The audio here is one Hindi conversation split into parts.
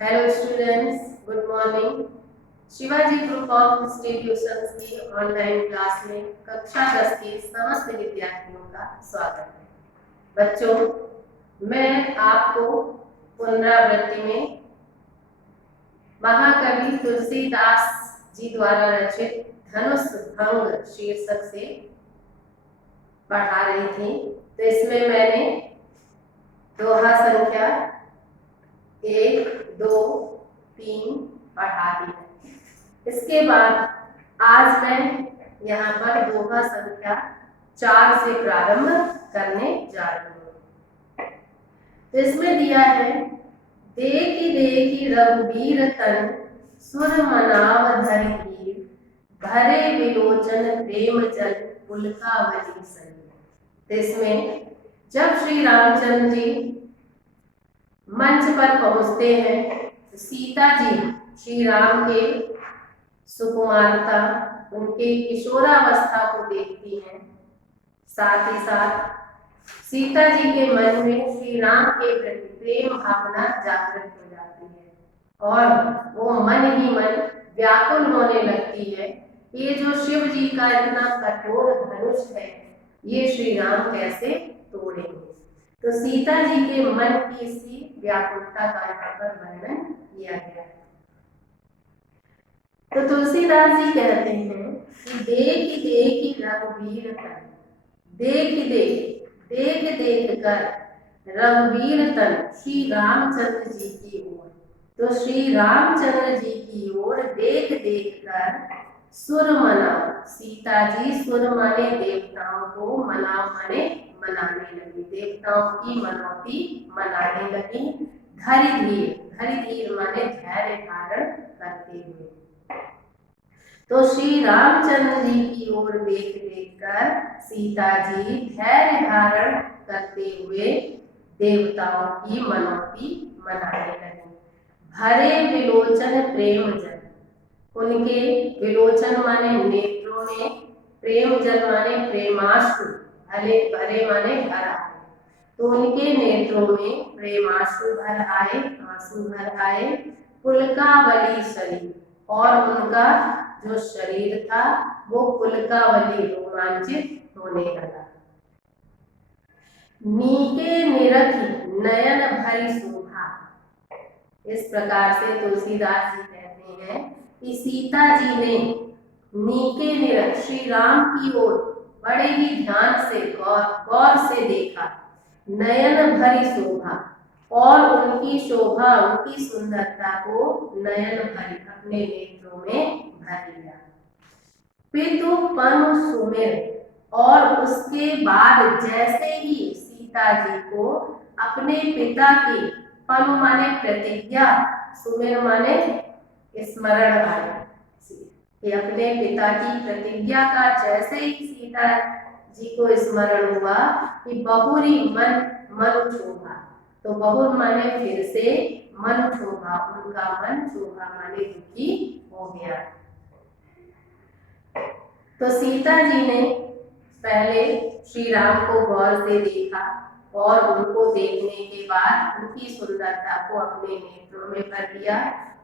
Hello students, good morning. Shivaji group of institutions की ऑनलाइन क्लास में कक्षा 10 के समस्त विद्यार्थियों का स्वागत है। बच्चों, मैं आपको पुनरावृत्ति में महाकवि तुलसीदास जी द्वारा रचित धनुष भंग शीर्षक से पढ़ा रही थी। तो इसमें मैंने दोहा संख्या 1, 2, 3 पढ़ा दी है। इसके बाद आज मैं यहाँ पर दोहा संख्या 4 से प्रारंभ करने जा रही हूँ। तो इसमें दिया है, देखी देखी रघुबीर तन सुर मनाव धरि हीर, भरे विलोचन प्रेम जल पुलकावली सही। तो इसमें जब श्री रामचंद्र जी मंच पर पहुंचते हैं तो सीता जी श्री राम के सुकुमारता, उनके किशोरावस्था को देखती हैं। साथ ही साथ सीता जी के मन में श्री राम के प्रति प्रेम भावना जागृत हो जाती है और वो मन ही मन व्याकुल होने लगती है। ये जो शिव जी का इतना कठोर धनुष है, ये श्री राम कैसे तोड़ेंगे। तो सीता जी के मन की इसी व्याकुलता का यहाँ पर वर्णन किया गया है। तो तुलसीदास जी कहते हैं कि देख देख रघुबीर तन, देख देख कर रघुबीर तन श्री रामचंद्र जी की ओर। तो श्री रामचंद्र जी की ओर देख देख कर सुर मना, सीता जी सुर माने देवताओं को, मना माने मनाने लगी, देवताओं की मनौती मनाने लगी। धरि धीर माने धैर्य धारण करते हुए। तो श्री रामचंद्र जी की ओर देख देख कर सीता जी धैर्य धारण करते हुए देवताओं की मनौती मनाने लगी। भरे विलोचन प्रेम जल, उनके विलोचन माने नेत्रों में, प्रेम जल माने प्रेमाश्रु, भरे माने भर आए। तो उनके नेत्रों में प्रेमाश्रु भर आए, आंसू भर आए। पुलकावली शरीर, और उनका जो शरीर था वो पुलकावली रोमांचित होने लगा। नीके निरखी नयन भरी शोभा, इस प्रकार से तुलसीदास जी कहते हैं कि सीता जी ने नीके निरख श्री राम की ओर बड़े ही ध्यान से गौर से देखा। नयन भरी शोभा, और उनकी शोभा, उनकी सुंदरता को नयन भरी, अपने नेत्रों में भर लिया। पितु पनु सुमिर, और उसके बाद जैसे ही सीता जी को अपने पिता की, पनु माने प्रतिज्ञा, सुमिर माने स्मरण आया, कि अपने पिता की प्रतिज्ञा का जैसे ही सीता जी को स्मरण हुआ कि बहुरी मन क्षोभा, तो बहुर माने फिर से, मन क्षोभा, उनका मन क्षोभा माने दुखी हो गया। तो सीता जी ने पहले श्री राम को गौर से देखा और उनको देखने के बाद उनकी सुंदरता को अपने नेत्रों में भर लिया।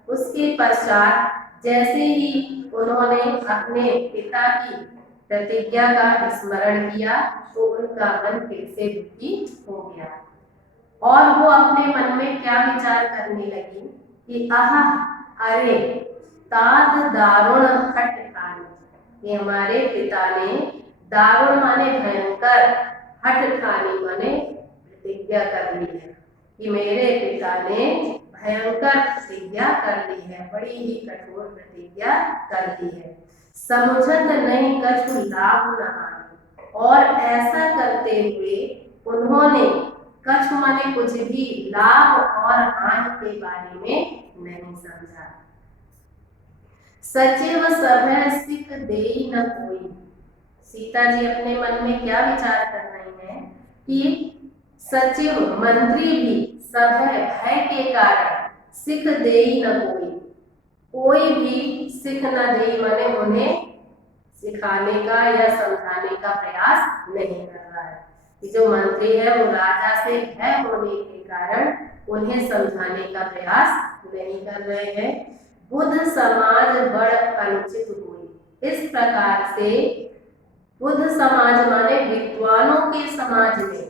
उसके पश्चात जैसे ही उन्होंने अपने पिता की प्रतिज्ञा का स्मरण किया तो उनका मन फिर से दुखी हो गया और वो अपने मन में क्या विचार करने लगी कि आह अरे तात दारुण हट ठानी, कि हमारे पिता ने, दारुण माने भयंकर, हट ठानी माने प्रतिज्ञा कर ली है, कि मेरे पिता ने भयंकर प्रतिज्ञा कर ली है, बड़ी ही कठोर प्रतिज्ञा कर ली है। समुझत नहीं कछु लाभ न हानि, और ऐसा करते हुए उन्होंने कछु माने कुछ भी लाभ और हानि के बारे में नहीं समझा। सचिव सभय सिख देई न कोई, सीता जी अपने मन में क्या विचार कर रही हैं कि सचिव मंत्री भी सभय भय के कारण सिख देई न कोई भी सिख न दे, माने उन्हें सिखाने का या समझाने का प्रयास नहीं कर रहा है। कि जो मंत्री है वो राजा से भय होने के कारण उन्हें समझाने का प्रयास नहीं कर रहे हैं। बुद्ध समाज बड़ अनुचित हुई। इस प्रकार से बुद्ध समाज माने विद्वानों के समाज में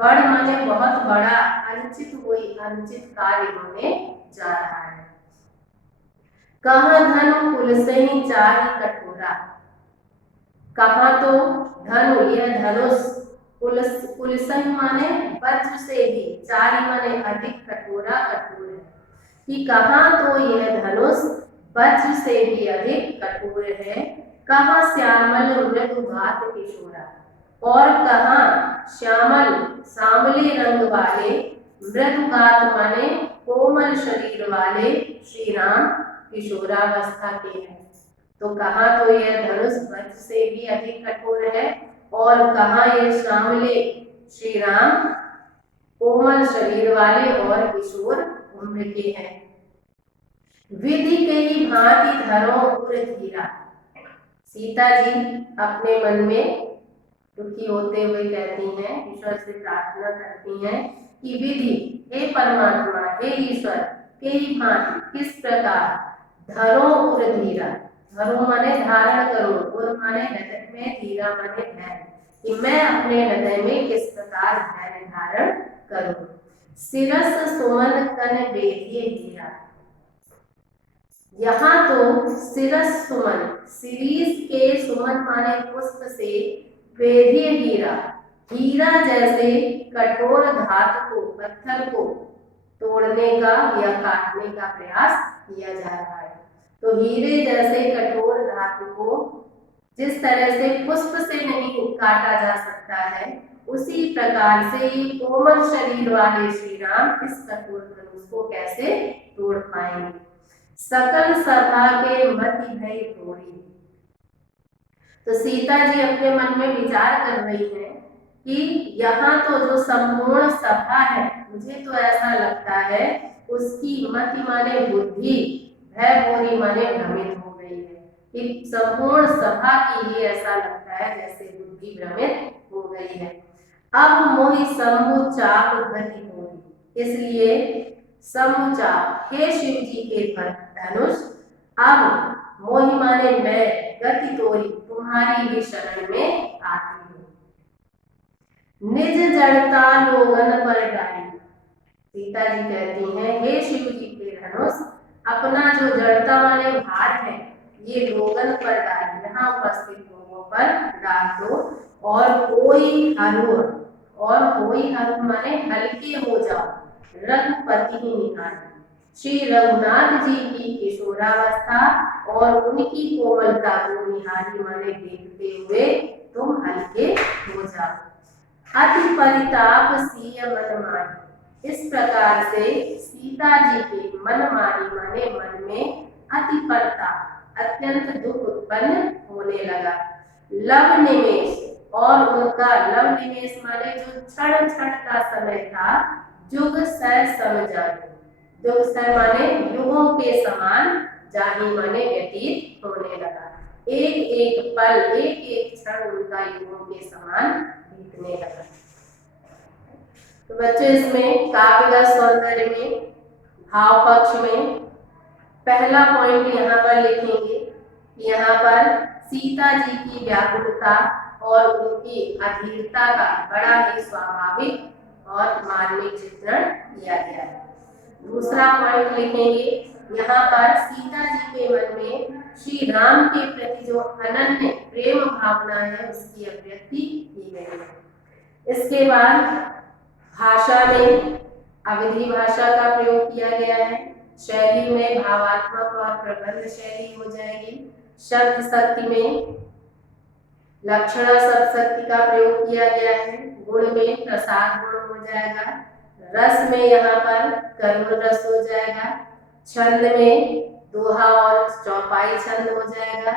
बड़ माने बहुत बड़ा, अनुचित हुई अनुचित कार्य होने जा रहा है। कहाँ धन कुल से ही चाहि कठोरा। कहाँ तो धनु, यह धनुष, कुल से माने वज्र से भी, चारि माने अधिक, कठोरा कठोर है। कि कहाँ तो यह धनुष वज्र से भी अधिक कठोर है। कहाँ श्यामल मृदु घात किशोरा। और कहाँ श्यामल सांवले रंग वाले, मृदुघात माने कोमल शरीर वाले श्री राम किशोरावस्था के हैं। तो कहाँ तो यह धनुष वज्र से भी अधिक कठोर है और कहाँ ये सांवले श्री राम कोमल शरीर वाले और किशोर उम्र के हैं। विधि के ही भांति धरो उर धीरा। सीता जी अपने मन में दुखी होते हुए कहती हैं, ईश्वर से प्रार्थना करती हैं कि विधि, हे परमात्मा, हे ईश्वर, के ही भांति, किस प्रकार धरो उर धीरा। धरो माने धारण करो, उर माने हृदय में, धीरा माने धैर्य, कि मैं अपने हृदय में किस प्रकार धैर्य धारण करूं। सिरस सुमन कन बेधिए हीरा। यहाँ तो सिरस सुमन, शिरीष के सुमन माने पुष्प से बेधिए हीरा, हीरा जैसे कठोर धातु को, पत्थर को तोड़ने का या काटने का प्रयास किया जा रहा है। तो हीरे जैसे कठोर धातु को जिस तरह से पुष्प से नहीं काटा जा सकता है, उसी प्रकार से ये कोमल शरीर वाले श्री राम इस कठोर धनुष को कैसे तोड़ पाएंगे। सकल सभा के मति भय तोड़ी। तो सीता जी अपने मन में विचार कर रही है कि यहाँ तो जो संपूर्ण सभा है, मुझे तो ऐसा लगता है उसकी मति माने बुद्धि, भय भोरी माने भ्रमित हो गई है। कि संपूर्ण सभा की ही ऐसा लगता है जैसे बुद्धि भ्रमित हो गई है। अब मोहि शंभु चाप गति होई। इसलिए शंभु चाप, हे शिव जी के धनुष, अब मोहि माने मैं, गति तोरी, तुम्हारी ही शरण में आती हूँ। निज जड़ता लोगन पर डाली। सीता जी कहती हैं, हे शिव जी के धनुष, अपना जो जड़ता वाले भार है ये लोगन पर डाल, यहाँ उपस्थित लोगों पर डाल दो। और कोई हरू, और कोई हरू माने हल्के हो जाओ, रघुपति ही निहारी। श्री रघुनाथ जी की किशोरावस्था और उनकी कोमलता को निहारी माने देखते हुए तुम हल्के हो जाओ। अति परिताप सिय मन माही। इस प्रकार से सीता जी के मन मारी माने मन में अति परिताप, अत्यंत दुख उत्पन्न होने लगा। लव निमेष, और उनका लव निमेष माने जो क्षण क्षण का समय था, जुग सह सम जाने। जुग सह माने युगों के समान, जानी माने व्यतीत होने लगा। एक एक पल, एक एक क्षण उनका युगों के समान बीतने लगा। तो बच्चों, इसमें काव्य सौंदर्य में भाव पक्ष में पहला पॉइंट यहाँ पर लिखेंगे कि यहाँ पर सीता जी की व्याकुलता और उनकी अधीरता का बड़ा ही स्वाभाविक और मार्मिक चित्रण किया गया है। दूसरा पॉइंट लिखेंगे, यहाँ पर सीता जी के मन में श्री राम के प्रति जो अनन्य प्रेम भावना है उसकी अभिव्यक्ति की गई है। इसके बाद भाषा में अवधी भाषा का प्रयोग किया गया है। शैली में भावात्मक और प्रबंध शैली हो जाएगी। शब्द शक्ति में लक्षणा शब्द शक्ति का प्रयोग किया गया है। गुण में प्रसाद गुण हो जाएगा। रस में यहाँ पर करुण रस हो जाएगा। छंद में दोहा और चौपाई छंद हो जाएगा।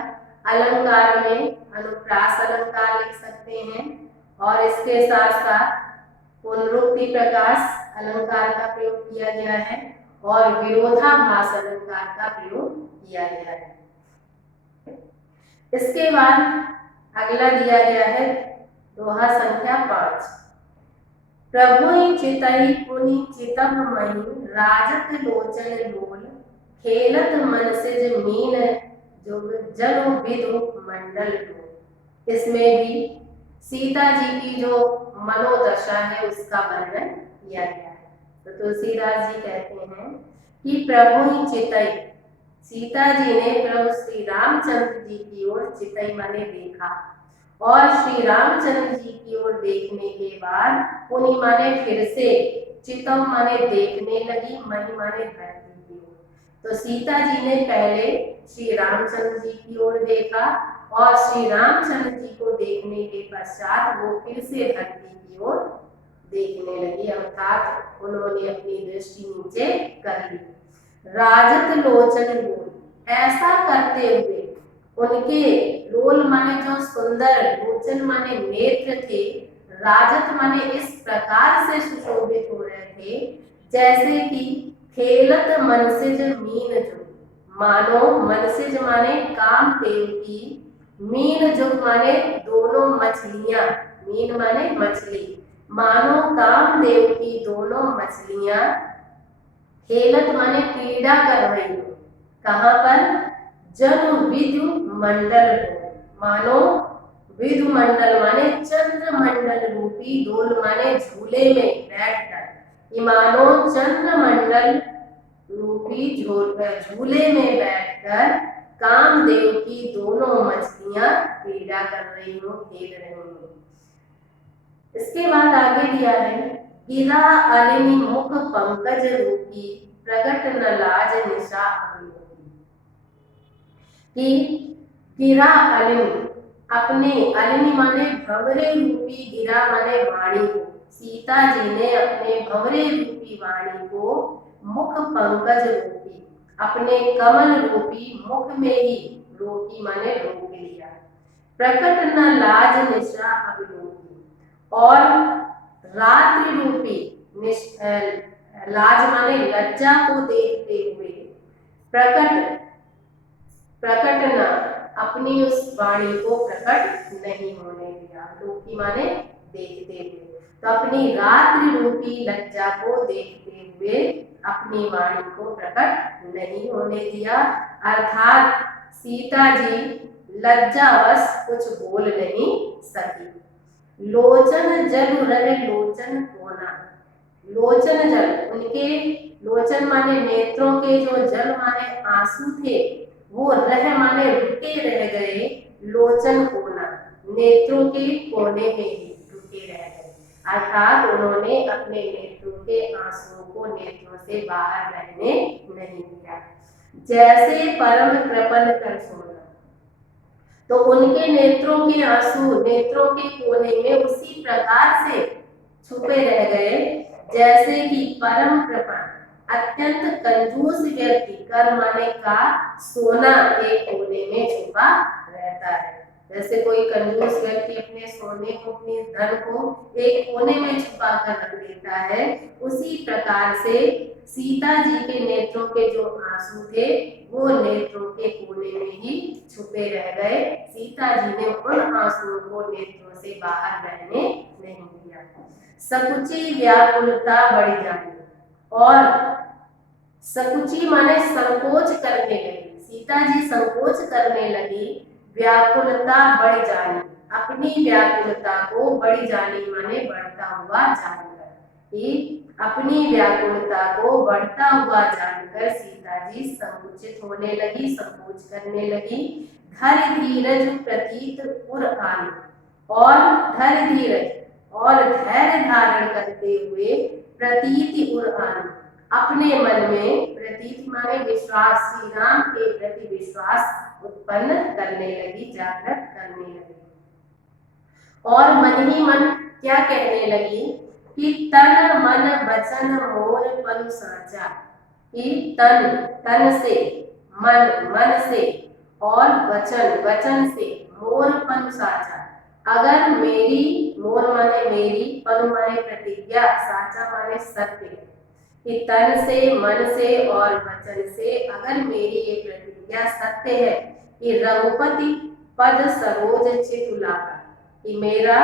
अलंकार में अनुप्रास अलंकार लिख सकते हैं। और इसके साथ साथ पुनरुक्ति प्रकाश अलंकार का प्रयोग किया गया है और विरोधाभास अलंकार का प्रयोग किया गया है। इसके बाद अगला दिया गया है दोहा संख्या 5। प्रभुई चितई पुनि चितम मही राजत लोचन लोल खेलत मन सिज मीन जुग जनु विदु मंडल डोल। इसमें भी सीता जी की जो मनोदशा है उसका वर्णन किया गया है। तो तुलसीदास जी कहते हैं कि प्रभु चितई, सीता जी ने प्रभु श्री रामचंद्र जी की ओर चितई माने देखा, और श्री रामचंद्र जी की ओर देखने के बाद पुनि माने फिर से, चितम माने देखने लगी, मही माने धरती की ओर। तो सीता जी ने पहले श्री रामचंद्र जी की ओर देखा, और श्री रामचंद्र जी को देखने के पश्चात वो फिर से धरती की ओर देखने लगी, अर्थात उन्होंने अपनी दृष्टि नीचे कर ली। राजत लोचन लोल, ऐसा करते हुए उनके लोल माने जो सुंदर, लोचन माने नेत्र थे, राजत माने इस प्रकार से सुशोभित हो रहे थे जैसे कि खेलत मनसिज मीन जुग, मानो मनसिज माने कामदेव की, मीन जुग माने दोनों मछलियां, मीन माने मछली, मानो कामदेव की दोनों मछलियां खेलत माने क्रीड़ा कर रही हो। कहां पर? जनु विदु मंडल डोल, मानो विदु मंडल माने चंद्र मंडल रूपी डोल माने झूले में बैठकर, मानो चंद्र मंडल रूपी झूले में बैठकर कामदेव की दोनों मछलियां क्रीड़ा कर रही हो, खेल रही हो। इसके बाद आगे दिया है, गिरा अलिनी मुख पंकज रूपी प्रगट न लाज निशा अभिलोकी, कि गिरा अलिनी, अपने, अलिनी माने भंवरे रूपी, गिरा माने वाणी को, सीता जी ने अपने भंवरे रूपी वाणी को मुख पंकज रूपी, अपने कमल रूपी मुख में ही रोकी माने रोक लिया। प्रकट न लाज निशा अभिलोकी, और रात्रि रूपी लाज माने लज्जा को देखते हुए प्रकट न, अपनी उस वाणी को प्रकट नहीं होने दिया। लोकी माने देखते हुए, तो अपनी रात्रि रूपी लज्जा को देखते हुए अपनी वाणी को प्रकट नहीं होने दिया, अर्थात सीता जी लज्जावश कुछ बोल नहीं सकी। लोचन जल रहे लोचन कोना, लोचन जल, उनके लोचन माने नेत्रों के जो जल माने आंसू थे, वो रह माने रुके रह गए, लोचन कोना, नेत्रों के कोने में ही रुके रह गए, अर्थात उन्होंने अपने नेत्रों के आंसुओं को नेत्रों से बाहर रहने नहीं दिया। जैसे परम कृपण कर सोना, तो उनके नेत्रों के आंसू नेत्रों के कोने में उसी प्रकार से छुपे रह गए जैसे कि परम कृपण, अत्यंत कंजूस व्यक्ति, कर माने का, सोना के कोने में छुपा रहता है। जैसे कोई कंजूस व्यक्ति अपने सोने को, अपने धन को एक कोने में छुपा कर रख देता है, उसी प्रकार से सीता जी के नेत्रों के जो आंसू थे वो नेत्रों के कोने में ही छुपे रह गए। सीता जी ने उन आंसुओं को नेत्रों से बाहर रहने नहीं दिया। सकुची व्याकुलता बढ़ जानी, और सकुची माने संकोच करने लगी, सीता जी संकोच करने लगी, व्याकुलता बढ़ जानी, अपनी व्याकुलता को बढ़ जानी माने बढ़ता हुआ जानकर, कि अपनी व्याकुलता को बढ़ता हुआ जानकर सीता जी संकुचित होने लगी, संकोच करने लगी। धर धीरज प्रतीत उर आनी, और धर धीरज और धैर्य धारण करते हुए प्रतीति उर आनी, अपने मन में प्रतीति माने विश्वास, श्री राम के प्रति विश्वास उत्पन्न करने लगी, जागृत करने लगी। और मन ही मन क्या कहने लगी कि तन मन वचन मोर पनु साचा, कि तन से, मन से, और वचन से, मोर पनु साचा, अगर मेरी, मोर माने मेरी, पनु माने प्रतिज्ञा, साचा माने सत्य, कि तन से, मन से और वचन से अगर मेरी ये प्रतिज्ञा सत्य है कि रघुपति पद सरोज चितुलाका, कि मेरा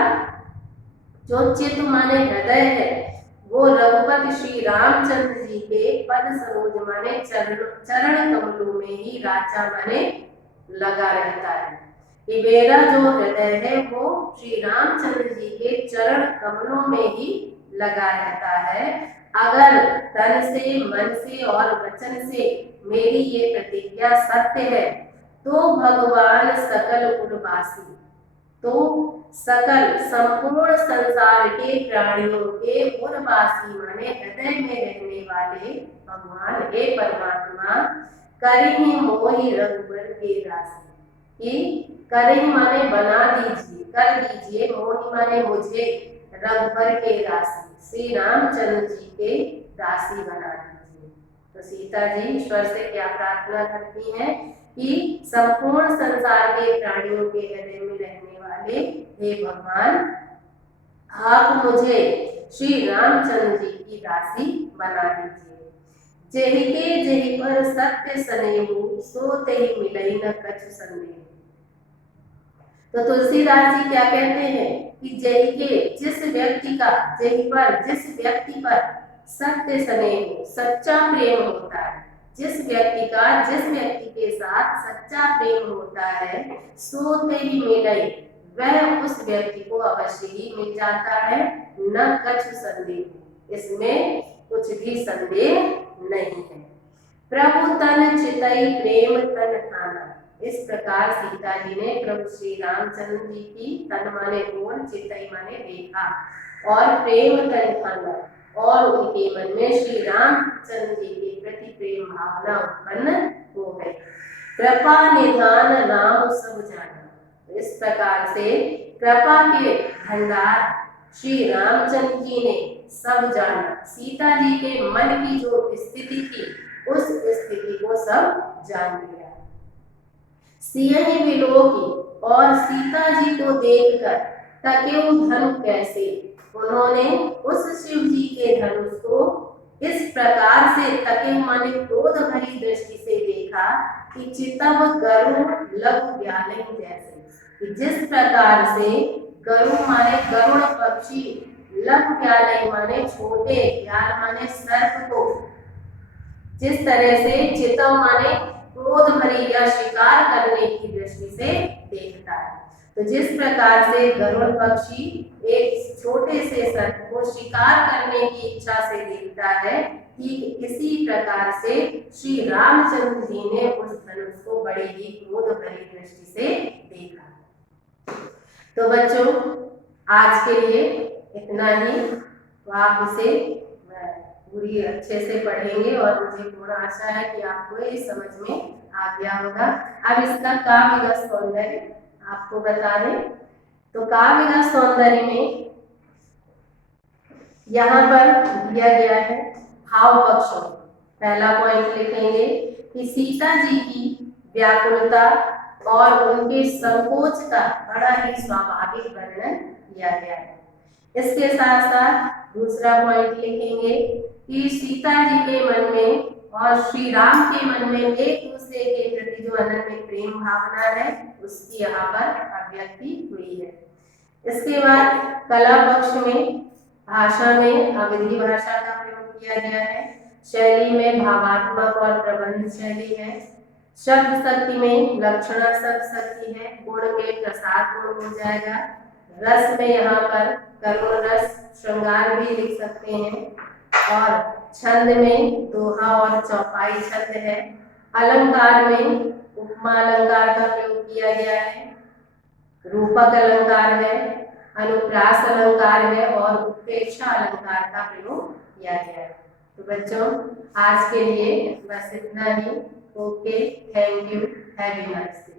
जो चित्त माने हृदय है वो रघुपति श्री रामचंद्र जी के पद सरोज माने चरण कमलों में ही राजा माने लगा रहता है। कि मेरा जो हृदय है वो श्री रामचंद्र जी के चरण कमलों में ही लगा रहता है। अगर तन से, मन से और वचन से मेरी ये प्रतिज्ञा सत्य है तो भगवान सकल उर्वासी, तो सकल संपूर्ण संसार के प्राणियों के उर्वासी माने हृदय में रहने वाले भगवान हे परमात्मा करिहि मोहि रघुबर के दासी। कि करिहि माने बना दीजिए, कर दीजिए, मोहि माने मुझे, रघुबर के दासी श्री रामचंद्र जी के दासी बना दीजिए। तो सीता जी ईश्वर से क्या प्रार्थना करती हैं कि संपूर्ण संसार के प्राणियों के हृदय में रहने वाले हे भगवान आप मुझे श्री रामचंद्र जी की दासी बना दीजिए। जेहि के जेहि पर सत्य सनेहु सो तेहि मिलई न कछु संदेह। तो तुलसीदास जी क्या कहते हैं कि जेहि के जिस व्यक्ति का, जेहि पर जिस व्यक्ति पर सत्य स्नेह सच्चा प्रेम होता है, जिस व्यक्ति का जिस व्यक्ति के साथ सच्चा प्रेम होता है सो तेहि मिलई, वह उस व्यक्ति को अवश्य ही मिल जाता है, न कछु संदेह, इसमें कुछ भी संदेह नहीं है। प्रभु तन चितई प्रेम तन ठाना। इस प्रकार सीता जी ने प्रभु श्री रामचंद्र जी की तन माने ओर, चितई माने देखा और प्रेम तन ठाना और उनके मन में श्री रामचंद्र जी के प्रति प्रेम भावना उत्पन्न हो गई। कृपा निधान राम सब जाना। इस प्रकार से कृपा के भंडार श्री रामचंद्र जी ने सब जाना। सीता जी के मन की जो स्थिति थी उस स्थिति को सब जान लिया। सियहि विलोकी और सीता जी को देखकर तकेउ धनु कैसे, उन्होंने उस शिव जी के धनुष को इस प्रकार से तकेउ माने क्रोध भरी दृष्टि से देखा कि चितव गरुड़ लघु व्यालय जैसे, कि जिस प्रकार से गरुड़ माने गरुड़ पक्षी, लघु व्यालय माने छोटे, व्याल माने सर्प को जिस तरह से चितव माने क्रोध भरी या शिकार करने की दृष्टि से देखता है, तो जिस प्रकार से गरुड़ पक्षी एक छोटे से सर्प को शिकार करने की इच्छा से देखता है, ठीक इसी प्रकार से श्री रामचंद्र जी ने उस धनुष को बड़े ही क्रोध भरी दृष्टि से देखा। तो बच्चों आज के लिए इतना ही, तो आप इसे पूरी अच्छे से पढ़ेंगे और मुझे पूर्ण आशा है कि आपको ये समझ में आ गया होगा। अब इसका काव्य रस सौंदर्य आपको बता दें, तो काव्य रस सौंदर्य में यहाँ पर दिया गया है भाव पक्षों। पहला पॉइंट लिखेंगे कि सीता जी की व्याकुलता और उनके संकोच का बड़ा ही स्वाभाविक वर्णन किया गया है। इसके साथ साथ दूसरा पॉइंट लिखेंगे कि सीता जी के मन में और श्री राम के मन में एक दूसरे के प्रति जो अनन्य प्रेम भावना है उसकी यहाँ पर अभिव्यक्ति हुई है। इसके बाद कला पक्ष में भाषा में अवधी भाषा का प्रयोग किया गया है, शैली में भावात्मक और प्रबंध शैली है, शब्द शक्ति में लक्षणा शब्द शक्ति है, गुण में प्रसाद गुण हो जाएगा, रस में यहाँ पर करुण रस श्रृंगार भी लिख सकते हैं, और छंद में दोहा और चौपाई छंद है, अलंकार में उपमा अलंकार का प्रयोग किया गया है, रूपक अलंकार है, अनुप्रास अलंकार है और उत्प्रेक्षा अलंकार का प्रयोग किया गया है। तो बच्चों आज के लिए बस इतना ही। Okay, thank you, have a nice day.